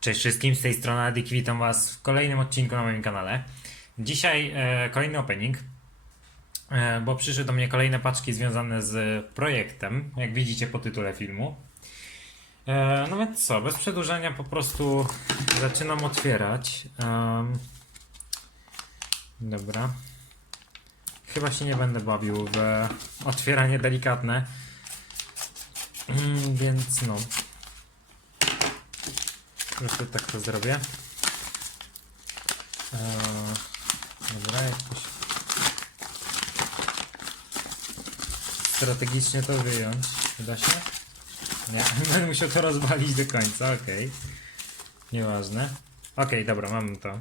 Cześć wszystkim, z tej strony Adik, witam was w kolejnym odcinku na moim kanale. Dzisiaj e, kolejny opening, e, bo przyszły do mnie kolejne paczki związane z projektem, jak widzicie po tytule filmu. E, no więc co, bez przedłużania po prostu zaczynam otwierać. Dobra. Chyba się nie będę bawił w otwieranie delikatne. Mm, więc no. Proszę tak to zrobię. Eee, dobra, jakoś strategicznie to wyjąć. Uda się? Nie, będę musiał to rozwalić do końca, okej. Nieważne. Okej, dobra, mamy to.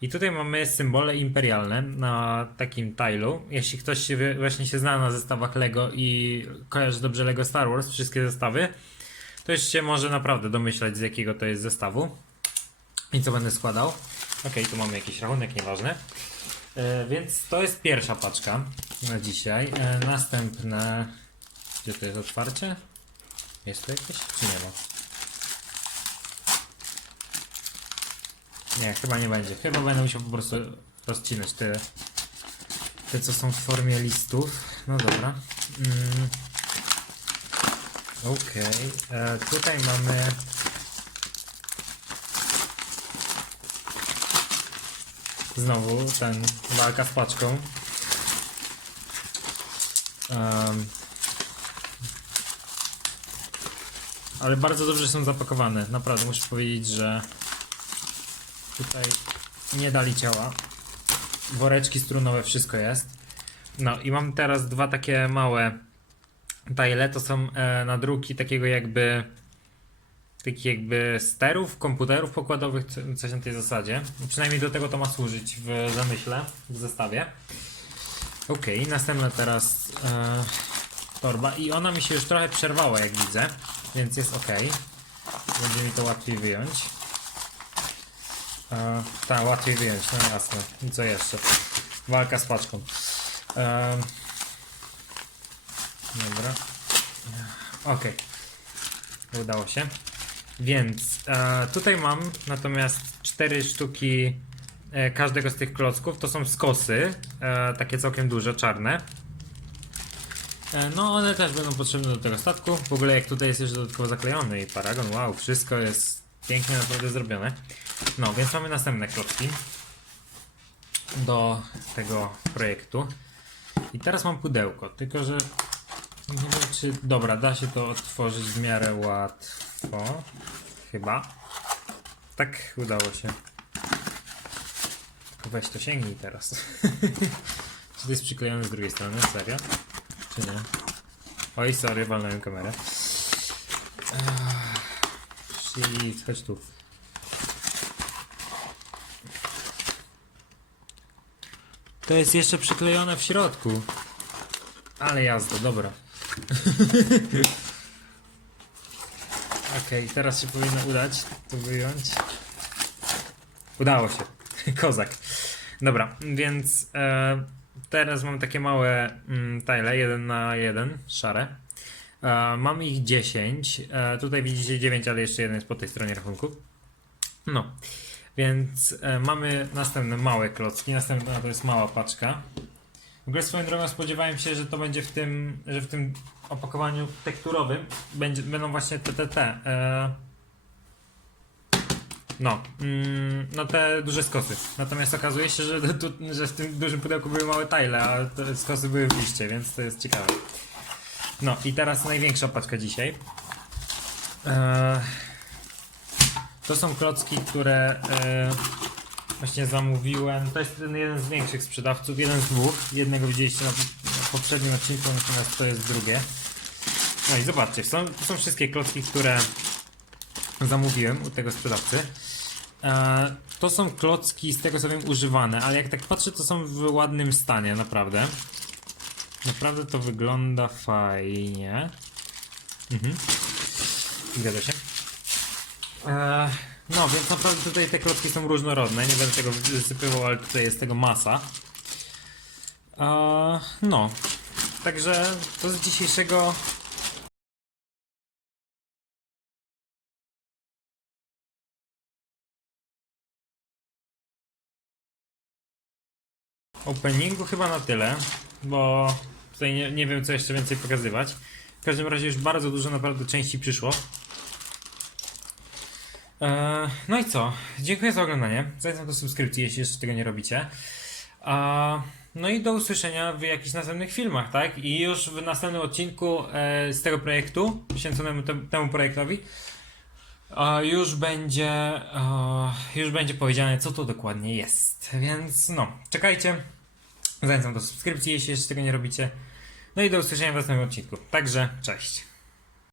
I tutaj mamy symbole imperialne na takim tilu. Jeśli ktoś się właśnie się zna na zestawach Lego i kojarzy dobrze Lego Star Wars, wszystkie zestawy, to już się może naprawdę domyślać z jakiego to jest zestawu i co będę składał. Ok, tu mamy jakiś rachunek, nieważne. E, więc to jest pierwsza paczka na dzisiaj. E, następne. Gdzie to jest otwarcie? Jest to jakieś? Czy nie ma? Nie, chyba nie będzie. Chyba będę musiał po prostu rozcinać te, te co są w formie listów. No dobra. Mm. Okej, e, tutaj mamy. Znowu ten walka z paczką. Em, ale bardzo dobrze są zapakowane. Naprawdę muszę powiedzieć, że tutaj nie dali ciała. Woreczki strunowe, wszystko jest. No i mam teraz dwa takie małe Tile to są e, nadruki takiego jakby takich jakby sterów, komputerów pokładowych, co- coś na tej zasadzie. Przynajmniej do tego to ma służyć w zamyśle, w zestawie. Ok, następna teraz e, torba i ona mi się już trochę przerwała jak widzę, więc jest ok. Będzie mi to łatwiej wyjąć. E, tak, łatwiej wyjąć, no jasne. I co jeszcze? Walka z paczką. E, Dobra. Okej. Udało się. Więc e, tutaj mam natomiast cztery sztuki e, każdego z tych klocków. To są skosy, e, takie całkiem duże, czarne. E, no, one też będą potrzebne do tego statku. W ogóle jak tutaj jest jeszcze dodatkowo zaklejony i paragon, wow, wszystko jest pięknie naprawdę zrobione. No, więc mamy następne klocki do tego projektu. I teraz mam pudełko, tylko że nie wiem czy... Dobra, da się to otworzyć w miarę łatwo. Chyba. Tak, udało się. Tylko Weź to sięgnij teraz. czy to jest przyklejone z drugiej strony? Serio? Czy nie? Oj, sorry, walnąłem kamerę. Shit, chodź tu. To jest jeszcze przyklejone w środku. Ale jazda, dobra. Okej, teraz się powinno udać to wyjąć. Udało się. Kozak. Dobra, więc e, teraz mam takie małe mm, tile, jeden na jeden, szare. E, mam ich 10. E, tutaj widzicie 9, ale jeszcze jeden jest po tej stronie rachunku. No, więc e, mamy następne małe klocki. Następna to jest mała paczka. W ogóle swoją drogą spodziewałem się, że to będzie w tym, że w tym opakowaniu tekturowym będzie, będą właśnie te, te, te. E, no, mm, no te duże skosy. Natomiast okazuje się, że, tu, że w tym dużym pudełku były małe tile, a te skosy były w liście, więc to jest ciekawe. No i teraz największa paczka dzisiaj. E, to są klocki, które e, właśnie zamówiłem. To jest ten jeden z większych sprzedawców, jeden z dwóch. Jednego widzieliście na, na poprzednim odcinku, natomiast to jest drugie. No i zobaczcie, są, to są wszystkie klocki, które zamówiłem u tego sprzedawcy. E, to są klocki z tego co wiem używane, ale jak tak patrzę, to są w ładnym stanie, naprawdę. Naprawdę to wygląda fajnie. Mhm. Zgadza się. Eee, no, więc naprawdę tutaj te klocki są różnorodne, nie będę tego wysypywał, ale tutaj jest tego masa. Eee, no, także to z dzisiejszego openingu chyba na tyle, bo tutaj nie, nie, wiem co jeszcze więcej pokazywać. W każdym razie już bardzo dużo naprawdę części przyszło. Eee, no i co? Dziękuję za oglądanie. Zachęcam do subskrypcji, jeśli jeszcze tego nie robicie. No i do usłyszenia w jakichś następnych filmach, tak? I już w następnym odcinku e, z tego projektu, poświęconemu tem, temu projektowi, e, już będzie e, już będzie powiedziane, co to dokładnie jest. Więc no, czekajcie. Zachęcam do subskrypcji, jeśli jeszcze tego nie robicie. No i do usłyszenia w następnym odcinku. Także, cześć.